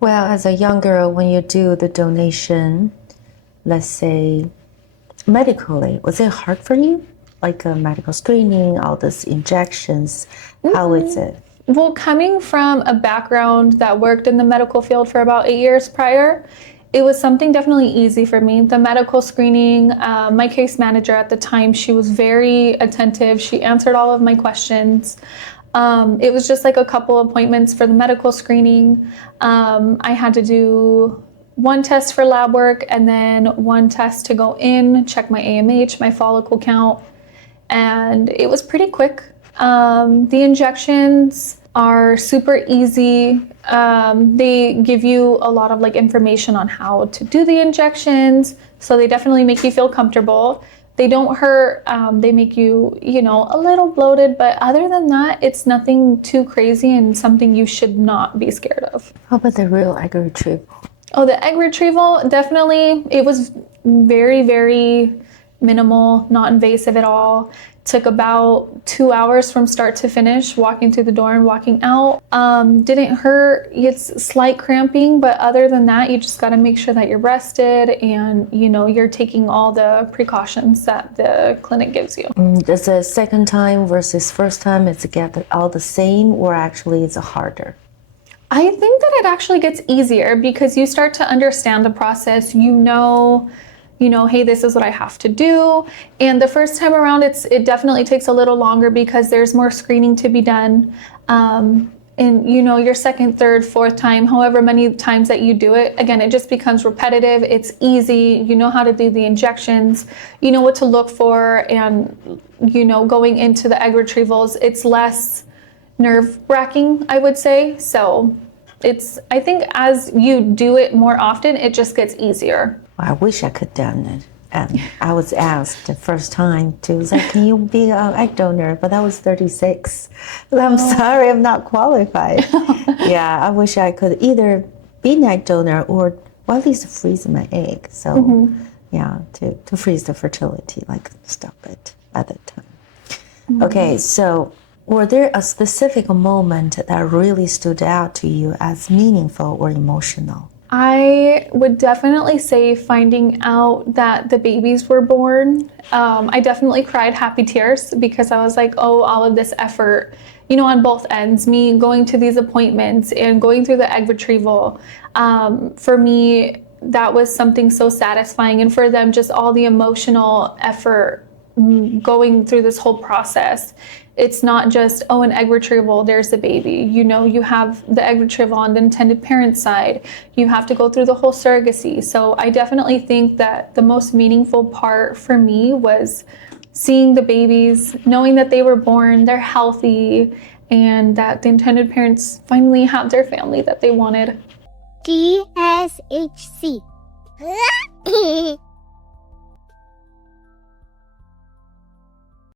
Well, as a young girl, when you do the donation, let's say medically, was it hard for you? Like a medical screening, all these injections, how is it? Well, coming from a background that worked in the medical field for about 8 years prior, it was something definitely easy for me. The medical screening, my case manager at the time, she was very attentive. She answered all of my questions. It was just like a couple appointments for the medical screening. I had to do one test for lab work and then one test to go in, check my AMH, my follicle count, and it was pretty quick. The injections are super easy. They give you a lot of like information on how to do the injections, so they definitely make you feel comfortable. They don't hurt. They make you, a little bloated, but other than that, it's nothing too crazy and something you should not be scared of. How about the real egg retrieval? Oh, the egg retrieval, definitely. It was very, very minimal, not invasive at all. Took about 2 hours from start to finish, walking through the door and walking out. Didn't hurt. It's slight cramping, but other than that, you just got to make sure that you're rested and, you're taking all the precautions that the clinic gives you. Does the second time versus first time, is it get all the same or actually it's harder? I think that it actually gets easier because you start to understand the process. Hey, this is what I have to do. And the first time around, it definitely takes a little longer because there's more screening to be done. And your second, third, fourth time, however many times that you do it, again, it just becomes repetitive. It's easy. You know how to do the injections. You know what to look for. And, going into the egg retrievals, it's less nerve-wracking, I would say. So I think as you do it more often, it just gets easier. I wish I could done it. And I was asked the first time to say, can you be an egg donor? But I was 36. I'm sorry, I'm not qualified. Yeah, I wish I could either be an egg donor or at least freeze my egg. So to freeze the fertility, like stop it at that time. Okay, so were there a specific moment that really stood out to you as meaningful or emotional? I would definitely say finding out that the babies were born. I definitely cried happy tears because I was like, oh, all of this effort, on both ends, me going to these appointments and going through the egg retrieval. For me, that was something so satisfying. And for them, just all the emotional effort going through this whole process. It's not just, an egg retrieval, there's the baby. You have the egg retrieval on the intended parent side. You have to go through the whole surrogacy. So I definitely think that the most meaningful part for me was seeing the babies, knowing that they were born, they're healthy, and that the intended parents finally have their family that they wanted. TSHC.